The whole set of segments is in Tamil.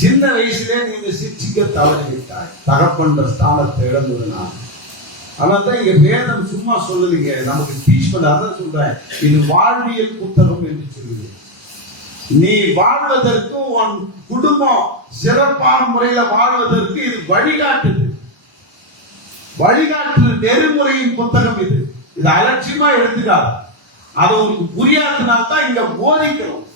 சின்ன வயசுலே நீங்க சிரிச்சிக்க தவறிவிட்டாய், தகப்பன்ற ஸ்தானத்தை இழந்துவினான். அதனால்தான் இங்க வேதம் சும்மா சொல்லலைங்க, நமக்கு டீச் பண்ண. அதான் சொல்றேன், இது வாழ்வியல் புத்தகம் என்று சொல்லுது. நீ வாழ்வதற்கு, உன் குடும்பம் சிறப்பான முறையில வாழ்வதற்கு இது வழிகாட்டுது. வழிகாட்டு நெறிமுறையின் புத்தகம் இது. இது அலட்சியமா எடுத்துக்காது. அது உங்களுக்கு புரியாதனால்தான் இங்க போதிக்கிறோம்.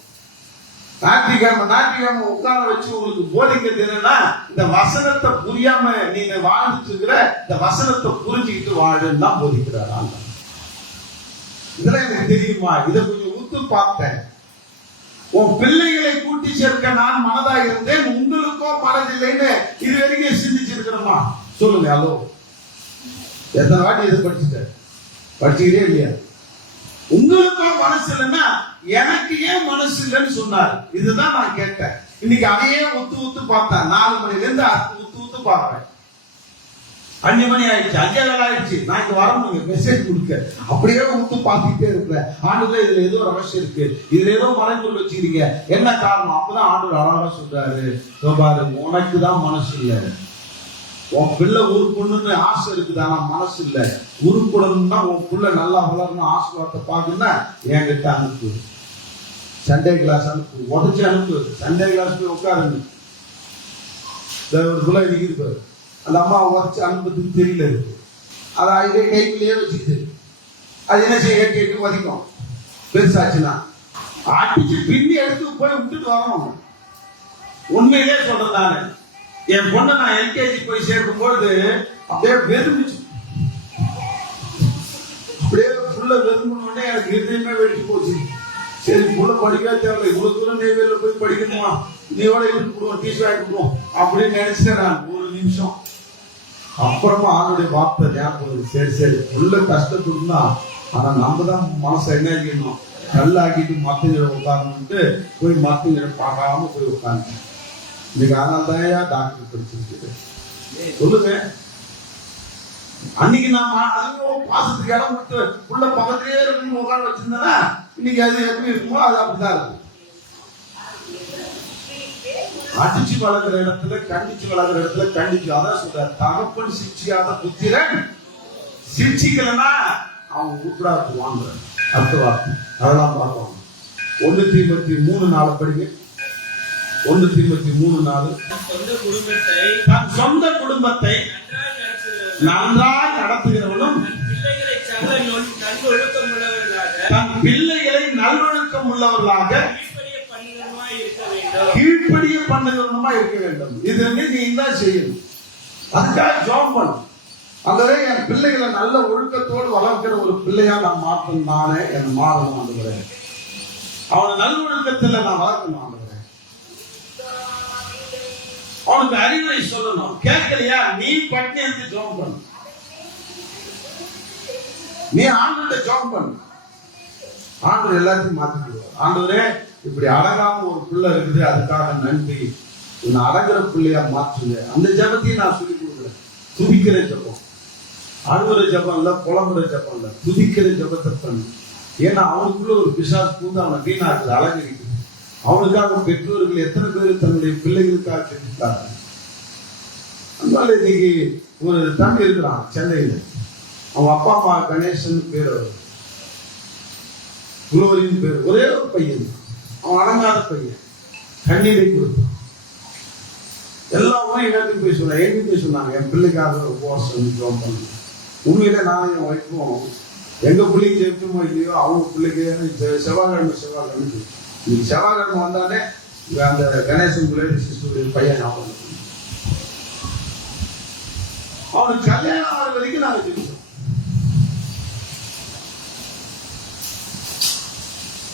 ஞாயிற்றுக்கிழமை உட்கார வச்சு உங்களுக்கு போதிக்கிறது என்னன்னா, இந்த வசனத்தை புரியாம நீங்க வாழ்ந்துட்டு இருக்கிற இந்த வசனத்தை புரிஞ்சுக்கிட்டு வாழுன்னு தான் போதிக்கிறார். இதெல்லாம் எனக்கு தெரியுமா? இதை கொஞ்சம் உத்து பார்த்தேன். உன் பிள்ளைகளை கூட்டி சேர்க்க நான் மனதாக இருந்தேன், உங்களுக்கோ மனதில்லைன்னு இது வரைக்கும் சிந்திச்சிருக்கிறோமா? சொல்லுங்க. ஹலோ, எத்தனை வாட்டி இதை படிச்சுக்கிட்டே இல்லையா? உங்களுக்கோ மனசு இல்லைன்னா எனக்கு ஏன் மனசு இல்லைன்னு சொன்னார். இதுதான் நான் கேட்டேன். இன்னைக்கு அதையே ஒத்து பார்த்தேன். 4 மணில இருந்து ஒத்து பார்ப்பேன். 5 மணி ஆயிடுச்சு, 5:15 ஆயிடுச்சு. நான் இங்க வரணுங்க மெசேஜ் கொடுக்க. அப்படியே ஒத்து பார்த்துக்கிட்டே இருக்கிறேன். ஆண்டுல இதுல ஏதோ ஒரு அவசியம் இருக்கு, இதுல ஏதோ மறைப்பொருள் வச்சுக்கிறீங்க, என்ன காரணம்? அப்பதான் ஆண்டு அழகா சொல்றாரு, பாரு, உனக்கு தான் மனசு இல்லை. உன் பிள்ளை உருப்படணும்னு ஆசை இருக்குது, ஆனா மனசு இல்ல. உருப்படணும்னா உன் பிள்ளை நல்லா வளரணும், ஆசீர்வாதத்தை பார்க்கணும்னா என்கிட்ட அனுப்பு. சண்டே கிளாஸ் அனுப்பு, உடச்சு அனுப்பு. சண்டே கிளாஸ் போய் உட்காருங்க. ஒரு பிள்ளை இன்னைக்கு இருப்பாரு, அந்த அம்மா உடச்சு அனுப்புறதுக்கு தெரியல இருக்கு. அதை இதே கைக்குள்ளேயே வச்சுக்குது. அது என்ன செய்ய, கேட்டு வதிக்கும். பெருசாச்சுன்னா அடிச்சு பின்னி எடுத்து போய் விட்டுட்டு வரணும். உண்மையிலே சொல்றேன் நானு. என் பொண்ணை நான் எல்கேஜி போய் சேர்க்கும் பொழுது அப்படியே வெறுமிச்சு, அப்படியே புள்ள வெறுமனோடனே எனக்கு இருதயமே வெடிச்சு போச்சு. சரி, புள்ள படிக்கவே தேவையில்லை, இவ்வளவு தூரம் நெய்வேலியில் போய் படிக்கணுமா, நீயோட இருக்கு டீச் வாங்கிடுவோம் அப்படின்னு நினைச்சேன் நான் ஒரு நிமிஷம். அப்புறமா ஆளுடைய வார்த்தை ஞாபகம். சரி புள்ள கஷ்டப்படுனா, ஆனா நம்ம தான் மனசை என்ன செய்யணும், கல்லாக்கிட்டு மத்தங்களை உட்காரணும்ட்டு போய் மத்தங்களை பார்க்காம போய் உட்காந்து. இன்னைக்கு அதனால தான் டாக்டர் படிச்சிருக்கு. சொல்லுங்க. அன்னைக்கு நாம அதுவும் பாசத்துக்கு இடம் கொடுத்து உள்ள பக்கத்திலே இருந்து உட்கார வச்சிருந்தா இன்னைக்கு அது எப்படி இருக்குமோ அது அப்படிதான் இருக்கு. அடிச்சு வளர்க்குற இடத்துல கண்டிச்சு வளர்க்குற இடத்துல கண்டிச்சு. அதான் சொல்ற, தகப்பன் சிரிச்சியாத புத்திரன் சிரிச்சிக்கலன்னா அவன் உட்படாது வாங்குற அடுத்த வார்த்தை. அதெல்லாம் பார்ப்பாங்க. 1 தீமோத்தேயு 3:4 படிங்க. 1 தீமோத்தேயு 3:4. தன் சொந்த குடும்பத்தை நன்றாய் நடத்துகிறவனும் தன் பிள்ளைகளை நல்லொழுக்கம் உள்ளவர்களாக கீழ்ப்படிய பண்ணுகிறவனுமா இருக்க வேண்டும். இது நீ தான் செய்யணும். அதுக்காக ஜாப் பண்ணு. அதுவே என் பிள்ளைகளை நல்ல ஒழுக்கத்தோடு வளர்க்கிற ஒரு பிள்ளையா நான் மாற்றணும். நானே என் மாறணும் ஆண்டுகிறேன். அவனை நல்ல ஒழுக்கத்தில் நான் வளர்க்கணும் ஆண்டுகிறேன். அவனுக்கு அறிவுரை சொல்லணும். கேட்கலையா, நீ பட்டினி எடுத்து ஜாப் பண்ணு. நீ ஆண்டவர்கிட்ட ஜாப் பண்ணு. ஆண்டவர் எல்லாத்தையும் மாத்திடுவார். ஆண்டவரே, இப்படி அழகாம ஒரு பிள்ளை இருக்குது, அதுக்காக நன்றி. உன்னை அழகிற பிள்ளையா மாற்றுங்க. அந்த ஜபத்தையும் நான் சொல்லி கொடுக்குறேன். துதிக்கிற ஜபம், அழுகிற ஜபம் இல்ல, புலம்புற ஜபம் இல்ல, துதிக்கிற ஜபத்தை பண்ணு. ஏன்னா அவனுக்குள்ள ஒரு பிசாசு பூந்து அவனை வீணாக்குது, அழகிருக்கு. அவனுக்காக பெற்றோர்கள் எத்தனை பேர் தன்னுடைய பிள்ளைகளுக்காக செஞ்சுட்டாங்க. அதனால இன்னைக்கு ஒரு தம்பி இருக்கிறான் சென்னையில். அவன் அப்பா அம்மா கணேசன் பேர், குளோரின் பேர். ஒரே ஒரு பையன், அவன் அடங்காத பையன். கண்ணீரை கொடுத்தான். எல்லாமே இடத்துக்கு போய் சொன்னாங்க. எங்க போய் சொன்னாங்க, என் பிள்ளைக்காக உபவாசம் ஜெபம் பண்ணு. உண்மையில நானும் என் ஒய்ஃபும் எங்க பிள்ளைக்கு ஜெயிக்குமோ இல்லையோ அவங்க பிள்ளைக்கு செவ்வாய்க்கிழமை இன்னைக்கு செவ்வாய்க்கிழமை வந்தானே அந்த கணேசன் பிள்ளை பையன் ஞாபகம். அவனுக்கு கல்யாணம் ஆகிற வரைக்கும் நாங்க ஜெயிச்சோம்.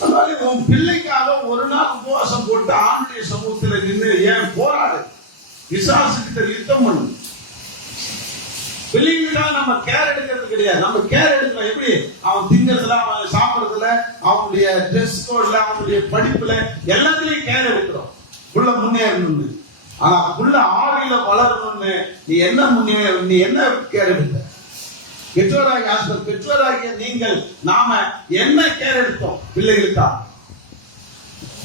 அதனால உன் பிள்ளைக்காக ஒரு நாள் உபவாசம் போட்டு ஆண்டுடைய சமூகத்தில் நின்று ஏன் போராடு, விசாரிச்சுக்கிட்ட யுத்தம் பண்ணு. பிள்ளைங்களுக்காக நம்ம கேர் எடுக்கிறது கிடையாது. நம்ம கேர் எடுக்கலாம். எப்படி? அவன் திங்கிறதுல, அவன் சாப்பிடுறதுல, அவனுடைய ட்ரெஸ் கோட்ல, அவனுடைய படிப்புல எல்லாத்துலயும் கேர் எடுக்கிறோம். புள்ள முன்னேறணும்னு. ஆனா புள்ள ஆவியில வளரணும்னு நீ என்ன கேர் எடுத்த? பெற்றோராகிய நீங்கள் நாம என்ன கேர் எடுத்தோம் பிள்ளைகளுக்காக?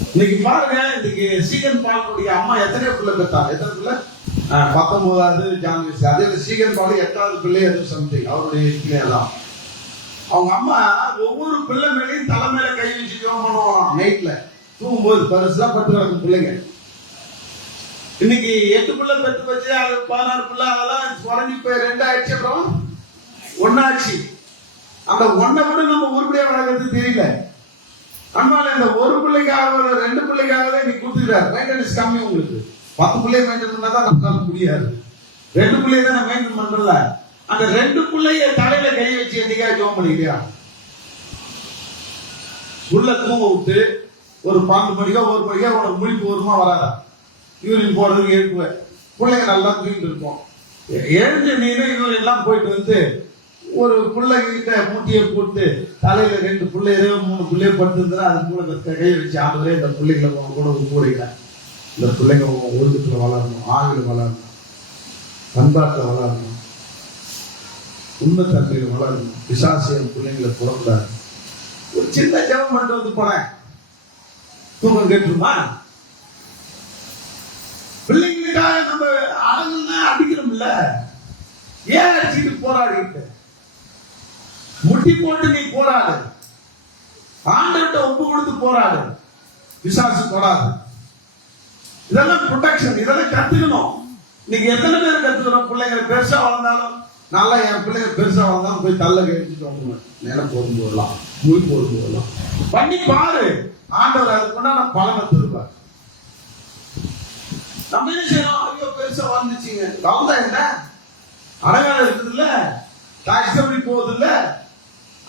இன்னைக்கு பாருங்க, இன்னைக்கு சீகன் பாலுடைய அம்மா எத்தனை பிள்ளை பெற்றாங்க? எத்தனை பிள்ளை? 19வது ஜான்வரி. அதே சீகன் பாலு 8வது பிள்ளை எதுவும் சம்திங் அவருடைய பிள்ளையெல்லாம். அவங்க அம்மா ஒவ்வொரு பிள்ளை மேலேயும் தலைமையில கை வச்சு ஜெபம் பண்ணுவாங்க. நைட்ல தூங்கும்போது பரிசுலாம் பட்டு கிடக்கும் பிள்ளைங்க. இன்னைக்கு 8 பிள்ளை பெற்று வச்சு அது 16 பிள்ளை, அதெல்லாம் குறைஞ்சி போய் 2 ஆயிடுச்சு, அப்புறம் 1 ஆச்சு. அந்த 1 கூட நம்ம உருப்படியா வளர்க்கறது தெரியல. அன்பால இந்த ஒரு பிள்ளைக்காக 2 பிள்ளைக்காகவே நீ கொடுத்துக்கிறாரு. மெயின்டெனன்ஸ் கம்மி உங்களுக்கு. 10 பிள்ளைய மெயின்டைன் பண்ணா தான் நம்மளால முடியாது. 2 பிள்ளைய தான் நான் மெயின்டைன் பண்றல. அந்த 2 பிள்ளைய தலையில கை வச்சு என்னைக்கா ஜோம் பண்ணிக்கலையா? உள்ள தூங்க விட்டு ஒரு 12 மணிக்கோ 1 மணிக்கோ உனக்கு முழிப்பு வருமா வராதா? யூரின் போடுறதுக்கு எழுப்புவேன். பிள்ளைங்க நல்லா தூங்கிட்டு இருக்கும். எழுந்து நீனு யூரின் எல்லாம் போயிட்டு வந்து ஒரு பிள்ளைகிட்ட மூட்டியை போட்டு தலையில 2 பிள்ளையோ 3 பிள்ளைய படுத்துருந்தா அது கூட கையை வச்சு ஆடுவதே இந்த பிள்ளைகளை கூட கூடுகிறேன். இந்த பிள்ளைங்க ஒழுக்கத்துல வளரணும், ஆவில வளரணும், பண்பாட்டில் வளரணும், உண்மைத்தன்மையில வளரணும். பிசாசியம் பிள்ளைங்களை புறக்கூடாது. ஒரு சின்ன ஜெபம் பண்ணிட்டு வந்து போனேன். தூக்கம் கேட்டுருமா? பிள்ளைங்களுக்காக நம்ம அடங்குன்னா அடிக்கிறோம்ல, ஏன் அடிச்சுட்டு போராடிட்டு முட்டி போட்டு நீ போராடு. ஆண்டவர்கிட்ட ஒப்பு கொடுத்து போராடு. பிசாசு போடாது. இதெல்லாம் ப்ரொடெக்ஷன். இதெல்லாம் கத்துக்கணும். இன்னைக்கு எத்தனை பேர் கத்துக்கிறோம்? பிள்ளைங்க பெருசா வளர்ந்தாலும் நல்லா, என் பிள்ளைங்க பெருசா வளர்ந்தாலும் போய் தள்ள கழிச்சுட்டு வரணும். நேரம் போடும் போடலாம், முழு போடும் போடலாம் பண்ணி பாரு. ஆண்டவர் அதுக்குன்னா நம்ம பலனை தருவார். நம்ம என்ன செய்யணும்? ஐயோ பெருசா வந்துச்சுங்க, வளர்ந்தா என்ன அழகால இருக்குது இல்ல, தாய்ஸ்தபடி போகுது இல்ல,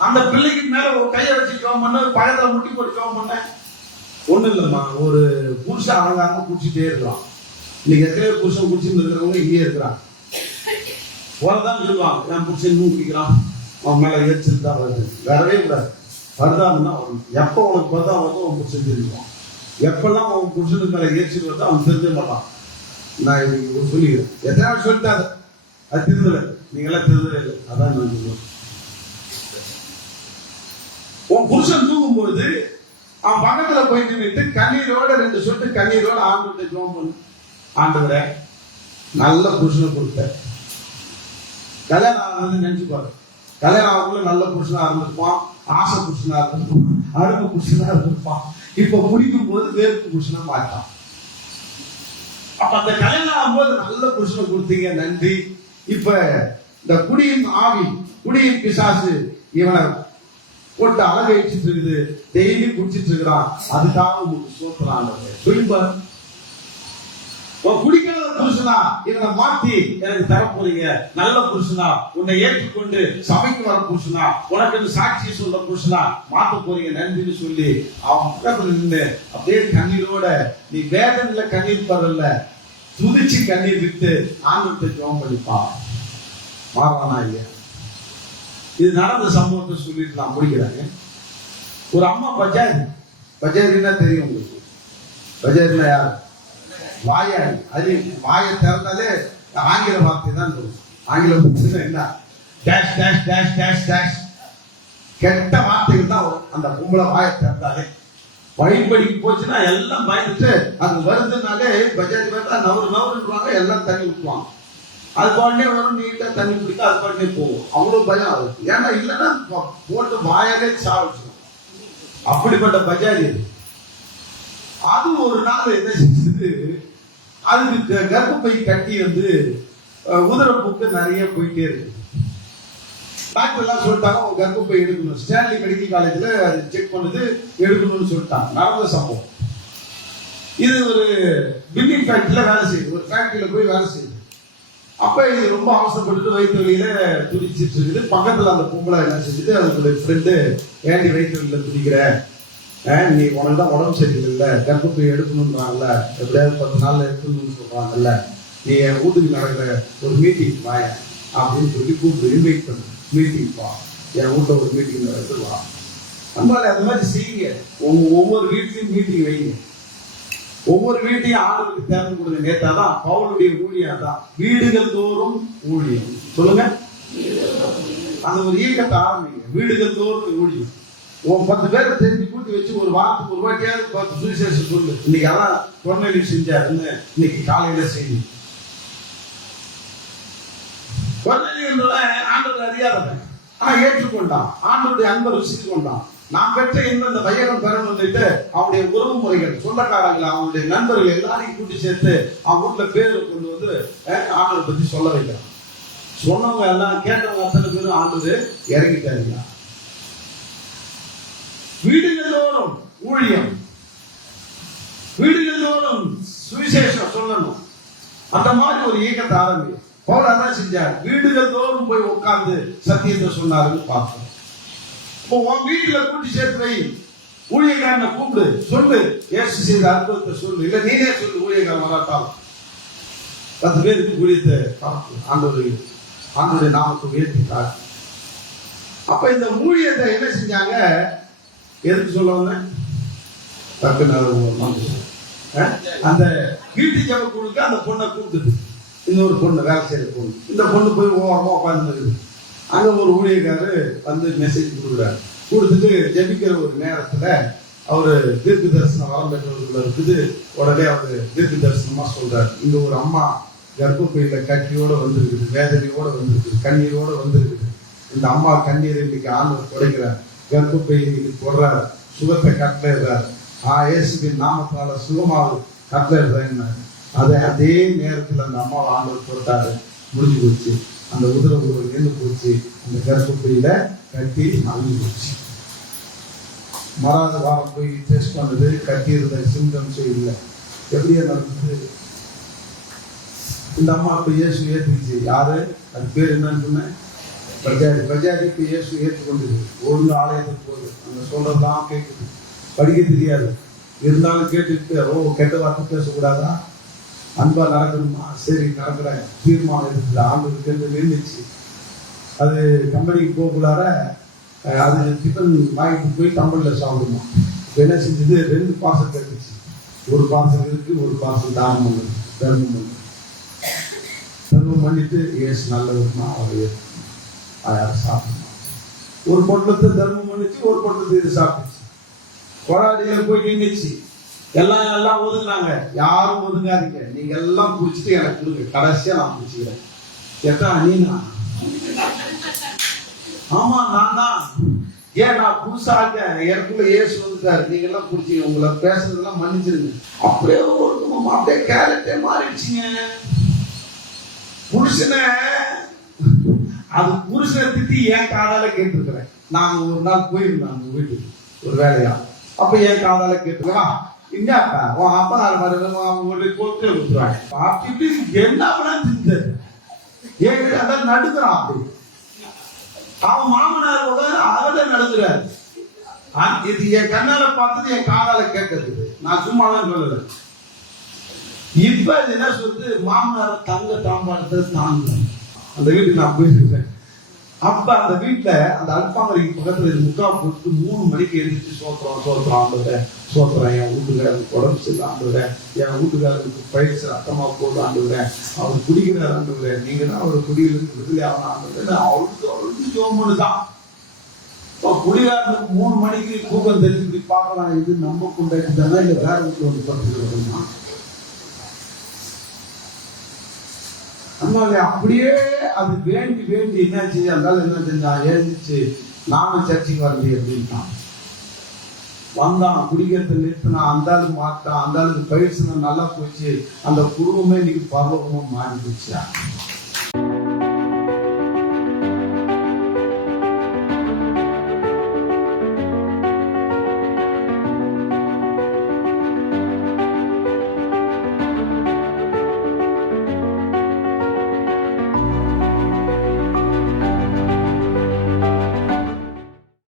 அந்த பிள்ளைக்கு மேல ஒரு கையை வச்சு ஜெபம் பண்ண, பழத்துல முட்டி போட்டு ஜெபம் பண்ண ஒண்ணு இல்லம்மா. ஒரு புருஷன் அழகாம குடிச்சிட்டே இருக்கலாம். இன்னைக்கு எத்தனை புருஷன் குடிச்சுட்டு இருக்கிறவங்க இங்கே இருக்கிறான். போலதான் சொல்லுவாங்க, என் புருஷன் இன்னும் குடிக்கிறான், அவன் மேல எரிச்சல் தான் வருது. வரவே கூடாது. வருதான்னா எப்ப உனக்கு பார்த்தா வந்து அவன் புருஷன் தெரிஞ்சுவான். எப்பெல்லாம் அவன் புருஷனுக்கு மேல எரிச்சல் வருதோ அவன் தெரிஞ்ச மாட்டான். நான் இன்னைக்கு சொல்லிக்கிறேன். எத்தனை நாள் சொல்லிட்டாரு, அது திருந்தல. நீங்க எல்லாம் திருந்தவே இல்லை. அதான் நான் சொல்லுவேன். உன் புருஷன் தூங்கும்போது அவன் பக்கத்துல போய் நின்றுட்டு கண்ணீரோட 2 சொட்டு கண்ணீரோட ஆண்டு ஜெபம் பண்ணு. ஆண்டவரே நல்ல புருஷனை கொடுத்த, கல்யாணம் ஆகுறது நினைச்சு பாரு. கல்யாணம் ஆகுள்ள நல்ல புருஷனா இருந்திருப்பான், ஆசை புருஷனா இருந்திருப்பான், அருமை புருஷனா இருந்திருப்பான். இப்ப முடிக்கும் போது வேறு புருஷனா மாட்டான். அப்ப அந்த கல்யாணம் ஆகும்போது நல்ல புருஷனை கொடுத்தீங்க, நன்றி. இப்ப இந்த குடியின் ஆவி, குடியின் பிசாசு இவனை போட்டு அழகை வச்சுட்டு இருக்குது, டெய்லி குடிச்சிட்டு இருக்கிறான். அதுக்காக உங்களுக்கு சோத்துறான். குடிக்காத புருஷனா இவனை மாத்தி எனக்கு தர போறீங்க. நல்ல புருஷனா, உன்னை ஏற்றுக்கொண்டு சபைக்கு வர புருஷனா, உனக்கு சாட்சி சொல்ற புருஷனா மாத்த போறீங்க, நன்றின்னு சொல்லி அவன் பக்கத்துல நின்று அப்படியே கண்ணீரோட, நீ வேதனையில கண்ணீர் பரல, துதிச்சு கண்ணீர் விட்டு ஆண்டவர்கிட்ட ஜெபம் பண்ணிப்பான். மாறானா இல்லையா? இது நடந்த சம்பவத்தை சொல்லிட்டு நான் முடிக்கிறாங்க. ஒரு அம்மா பஜாரி, பஜாரின்னா தெரியும் உங்களுக்கு. பஜாரினா யார்? வாயாடி. அது வாயை திறந்தாலே ஆங்கில வார்த்தை தான் சொல்லும். ஆங்கில என்ன? Dash dash dash dash dash கெட்ட வார்த்தைகள் தான் வரும் அந்த பொம்பளை வாயை திறந்தாலே. வழிபடிக்கு போச்சுன்னா எல்லாம் பயந்துட்டு அது வருதுனாலே பஜாரி பார்த்தா நவரு நவருன்றாங்க, எல்லாம் தண்ணி ஊற்றுவாங்க. அது பாடனே வரும், நீட்டா தண்ணி குடிக்க அது பாடனே போகும். அவ்வளவு பயம் ஆகுது. ஏன்னா இல்லைன்னா போட்டு வாயாலே சாவிச்சிடும். அப்படிப்பட்ட பஜாரி அது. அது ஒரு நாள் என்ன செஞ்சது, அதுக்கு கர்ப்பப்பை கட்டி வந்து உதரப்புக்கு நிறைய போயிட்டே இருக்கு. டாக்டர் எல்லாம் சொல்லிட்டாங்க உங்க கர்ப்பப்பை எடுக்கணும். ஸ்டான்லி மெடிக்கல் காலேஜ்ல அது செக் பண்ணது, எடுக்கணும்னு சொல்லிட்டாங்க. நடந்த சம்பவம் இது. ஒரு பில்டிங் ஃபேக்டரியில வேலை செய்யுது, ஒரு ஃபேக்டரியில போய் வேலை செய்யுது. அப்ப இது ரொம்ப அவசரப்பட்டு வயிற்று வலியில துடிச்சிட்டு இருக்குது. பக்கத்துல அந்த பொம்பளை என்ன செஞ்சுட்டு அதுக்கு ஃப்ரெண்டு, ஏண்டி வயிற்று வலியில துடிக்கிற, நீ உனக்கு தான் உடம்பு சரியில்லை, கர்ப்பப்பை எடுக்கணும்ன்றாங்கல்ல, எப்படியாவது 10 நாள்ல எடுக்கணும்னு சொல்றாங்கல்ல, நீ என் வீட்டுக்கு நடக்கிற ஒரு மீட்டிங் வாய அப்படின்னு சொல்லி கூப்பிட்டு இன்வைட் பண்ணு. மீட்டிங் வா, என் வீட்டுல ஒரு மீட்டிங் நடக்குது வா. நம்மளால அந்த மாதிரி செய்யுங்க. ஒவ்வொரு வீட்லயும் மீட்டிங் வைங்க. ஒவ்வொரு வீட்டையும் ஆளுக்கு திறந்து கொடுங்க. நேத்தாதான் பவுலுடைய ஊழியம் தான், வீடுகள் தோறும் ஊழியம். சொல்லுங்க, அந்த ஒரு இயக்கத்தை ஆரம்பிங்க. வீடுகள் தோறும் ஊழியம். உன் 10 பேரை தெரிஞ்சு கூட்டி வச்சு ஒரு வாரத்துக்கு ஒரு வாட்டியாவது 10 சுவிசேஷம் சொல்லு. இன்னைக்கு அதான் கொர்நேலியு செஞ்சாருன்னு இன்னைக்கு காலையில செய்தி. கொர்நேலியு ஆண்டவர் அறியாதவன், ஆனா ஏற்றுக்கொண்டான். ஆண்டவருடைய அன்பை ருசித்து கொண்டான். நான் பெற்ற இந்த வையகம் பெறணும்னுட்டு அவனுடைய உறவு முறைகள், சொந்தக்காரங்களை, அவனுடைய நண்பர்கள் எல்லாரையும் கூட்டி சேர்த்து அவன் வீட்டுல பேரு கொண்டு வந்து ஆண்டவரை பத்தி சொல்ல வைக்கிறான். சொன்னவங்க எல்லாம் கேட்டவங்க அத்தனை பேரும் ஆண்டவர் இறங்கிட்டாங்க. வீடுகளோறும் ஊழியம், வீடுகளோறும் சுவிசேஷம் சொல்லணும். அந்த மாதிரி ஒரு இயக்கத்தை ஆரம்பி பவுல் அதான் செஞ்சார். வீடுகள் தோறும் போய் உட்கார்ந்து சத்தியத்தை சொன்னாருன்னு பார்த்தோம். இப்போ உன் வீட்டுல கூட்டி சேர்த்து வை, ஊழியக்காரனை கூப்பிடு, சொல்லு, இயேசு செய்த அற்புதத்தை சொல்லு. இல்ல நீனே சொல்லு, ஊழியக்காரன் வராட்டாலும் 10 பேருக்கு ஊழியத்தை ஆண்டவருடைய நாமத்தை உயர்த்திட்டார். அப்ப இந்த ஊழியத்தை என்ன செஞ்சாங்க? எதுக்கு சொல்ல வந்தேன்? அந்த வீட்டு ஜப குழுக்கு அந்த பொண்ணை கூப்பிட்டு, இன்னொரு பொண்ணு வேலை செய்யற பொண்ணு, இந்த பொண்ணு போய் ஓரமா உட்கார்ந்து அங்க ஒரு ஊழியக்காரு வந்து மெசேஜ் கொடுக்குறாரு. கொடுத்துட்டு ஜபிக்கிற ஒரு நேரத்துல அவரு தீர்க்க தரிசனம் வரம் பெற்றவர்கள் இருக்குது. உடனே அவரு தீர்க்க தரிசனமா சொல்றாரு, இங்க ஒரு அம்மா கர்ப்பப்பையில கட்டியோட வந்திருக்குது, வேதனையோட வந்திருக்குது, கண்ணீரோட வந்திருக்குது. இந்த அம்மா கண்ணீர் இன்னைக்கு ஆண்டவர் துடைக்கிறார், கர்ப்பப்பை இன்னைக்கு போடுறாரு, சுகத்தை கட்டளையிடுறாரு, இயேசுவின் நாமத்தால சுகமாக கட்டளையிடுறாங்க. அதே நேரத்தில் அந்த அம்மாவை ஆண்டவர் போட்டாரு, முடிஞ்சு போச்சு. அந்த உதரவு நின்று போச்சு, அந்த கர்ப்பப்பையில கட்டி அழிஞ்சு போச்சு. மறாத வாரம் போய் டெஸ்ட் பண்ணது, கட்டி இருந்த சிம்டம்ஸ் இல்லை. எப்படியா நடந்தது? இந்த அம்மா இப்ப இயேசு ஏற்றுச்சு. யாரு? அது பேர் என்னன்னு சொன்னேன், பிரஜாதி. பிரஜாதிக்கு இயேசு ஏற்றுக்கொண்டது. ஒழுங்கு ஆலயத்துக்கு போகுது, அங்க சொல்றதுதான் கேட்குது, படிக்க தெரியாது, இருந்தாலும் கேட்டுக்கிட்டு கெட்ட வார்த்தை பேசக்கூடாதா, அன்பா நடக்கணுமா, சரி நடக்கிறேன் தீர்மானம் இருக்குது. ஆண்டு நின்றுச்சு. அது கம்பெனிக்கு போகக்குள்ளார அது டிஃபன் வாங்கிட்டு போய் கம்பெனில சாப்பிடுமா. என்ன செஞ்சது? 2 பார்சல் கட்டுச்சு. ஒரு பார்சல் இருக்கு, ஒரு பார்சல் தானம் பண்ணுது. தர்மம் பண்ணிட்டு ஏசு நல்லவருமா அவர் சாப்பிடணும். ஒரு பொட்டலத்தை தர்மம் பண்ணிச்சு, ஒரு பொட்டலத்தை இது சாப்பிடுச்சு. கொடாடியில போய் நின்றுச்சு. எல்லாம் ஒதுங்கினாங்க. யாரும் ஒதுங்காதீங்க, நீங்க எல்லாம் குடிச்சிட்டு எனக்கு கொடுங்க, கடைசியா நான் குடிச்சுக்கிறேன். கேட்டா நீனா? ஆமா நான் தான். ஏன் நான் புதுசாக எனக்குள்ள இயேசு வந்துட்டாரு, நீங்க எல்லாம் குடிச்சீங்க, உங்களை பேசுறதெல்லாம் மன்னிச்சிருங்க. அப்படியே அப்படியே கேரக்டே மாறிடுச்சுங்க. புருஷனை திட்டி என் காதால கேட்டுருக்கிறேன். நாங்க ஒரு நாள் போயிருந்தோம் அவங்க வீட்டுக்கு ஒரு வேலையா. அப்ப என் காதால கேட்டுருக்கா, என்னப்பா உன் அப்பா நாலு போட்டு விட்டுருவாங்க. அப்படி என்ன பண்ணு என்கிட்ட அதான் நடுக்கிறான். அப்படி அவன் மாமனாரோட அவட நடுக்கிறாரு. இது என் கண்ணால பார்த்தது, என் காதால கேட்கறது. நான் சும்மா தான் சொல்லல. இப்ப என்ன சொல்றது, மாமனார தங்க தாம்பாளத்தை தாங்க அந்த வீட்டுக்கு நான் போயிருக்கேன். அப்ப அந்த வீட்டுல அந்த அல்பாங்கரைக்கு பக்கத்துல முக்கா போட்டு 3 மணிக்கு எழுதிச்சு சோத்திரம் ஆண்டுறேன், என் வீட்டுக்காரருக்கு உடம்பு சரியில்லை ஆண்டுறேன், என் வீட்டுக்காரருக்கு பயிற்சி அர்த்தமா போட்டு ஆண்டுறேன், அவர் குடிக்கிறார் ஆண்டுறேன், நீங்க தான் அவர் குடியிலிருந்து விடுதலை ஆகணும் ஆண்டுறேன். அவருக்கு ஜோமனுதான். குடிகாரனுக்கு 3 மணிக்கு தூக்கம் தெரிஞ்சு பார்க்கலாம், இது நம்ம கொண்டாடி தானே இல்ல வேற வீட்டுல வந்து படுத்துக்கிறோம்னா. அதனால அப்படியே அது வேண்டி என்னாச்சு, அதனால என்ன செஞ்சா எழுந்துச்சு, நானும் சர்ச்சைக்கு வரலையே அப்படின்ட்டான். வந்தான், குடிக்கிறத நிறுத்தினான், அந்த ஆளுக்கு மாட்டான், அந்த ஆளுக்கு பயிற்சி நல்லா போச்சு, அந்த குடும்பமே இன்னைக்கு பரலோகமா மாறி போச்சு.